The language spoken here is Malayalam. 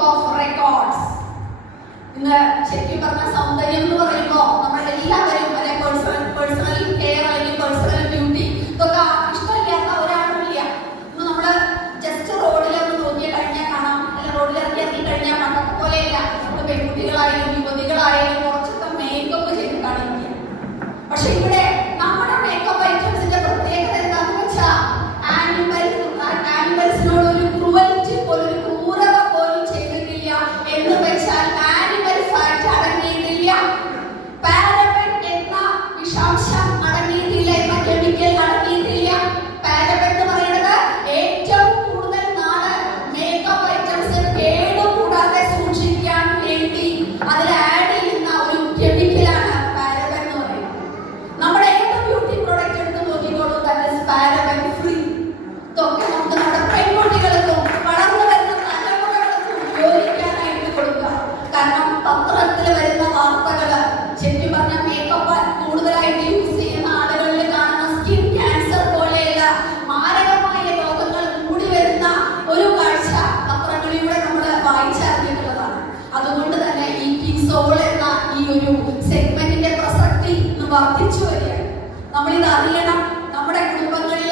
Book of records. ഇന്ന് ശരിക്കും പറഞ്ഞ സൗന്ദര്യം എന്ന് പറയുമ്പോൾ നമ്മൾ എല്ലാവരും അല്ലെ പേഴ്സണൽ കെയർ അല്ലെങ്കിൽ പേഴ്സണൽ ബ്യൂട്ടി ഇതൊക്കെ ഇഷ്ടമില്ലാത്ത ഒരാളുമില്ല. ഇന്ന് നമ്മള് ജസ്റ്റ് റോഡിലൊന്ന് നോക്കി കഴിഞ്ഞാൽ കാണാം, അല്ല റോഡിൽ ഇറങ്ങി കഴിഞ്ഞാൽ പണ്ടത്തെ പോലെയല്ല. ഇപ്പൊ പെൺകുട്ടികളായാലും യുവതികളായാലും കുറച്ചൊക്കെ മേക്കപ്പ് ചെയ്ത് കാണിക്കുക. പക്ഷെ ഇവിടെ നമ്മുടെ മേക്കപ്പ് ഐറ്റംസിന്റെ പ്രത്യേകത എന്താണെന്ന് വെച്ചാൽ ആനിമൽസിനോട് ഒരു ക്രൂവൽറ്റി പോലും ഒരു ക്രൂരത പോലും ചെയ്തിട്ടില്ല. എന്ന് വെച്ചാൽ ആനിമൽ ഫാറ്റ് അടങ്ങിയിട്ടില്ല, പാരബൻ എന്ന വിഷാംശം അടങ്ങിയിട്ടില്ല, എന്ന കെമിക്കൽ അടങ്ങിയിട്ടില്ല. പാരബൻ എന്ന് പറയുന്നത് ഏറ്റവും കൂടുതൽ നാള് മേക്കപ്പ് ഐറ്റംസ് കേടുകൂടാതെ സൂക്ഷിക്കാൻ വേണ്ടി അതിൽ ആഡ് ചെയ്യുന്ന ഒരു കെമിക്കലാണ് പാരബൻ എന്ന് പറയുന്നത്. നമ്മുടെ ഏത് ബ്യൂട്ടി പ്രോഡക്റ്റ് എടുത്ത് നോക്കിക്കോളൂ, പാരബൻ ഫ്രീ. ഇതൊക്കെ നമുക്ക് നമ്മുടെ പെൺകുട്ടികൾക്കും വളർന്നു വരുന്ന തലമുറകൾക്കും ഉപയോഗിക്കാനായിട്ട് കൊടുക്കുക. കാരണം പത്രത്തിൽ വരുന്ന വാർത്തകള് ശരിക്കും പറഞ്ഞ മേക്കപ്പ് കൂടുതലായിട്ട് യൂസ് ചെയ്യുന്ന ആളുകളിൽ കാണുന്ന സ്കിൻ ക്യാൻസർ പോലെയുള്ള മാരകമായ രോഗങ്ങൾ കൂടി വരുന്ന ഒരു കാഴ്ച പത്രങ്ങളിലൂടെ നമ്മൾ വായിച്ചറിഞ്ഞിട്ടുള്ളതാണ്. അതുകൊണ്ട് തന്നെ ഈ കിൻസോൾ എന്ന ഈ ഒരു സെഗ്മെന്റിന്റെ പ്രസക്തി വർദ്ധിച്ചു വരികയാണ്. നമ്മളിത് അറിയണം. നമ്മുടെ കുടുംബങ്ങളിൽ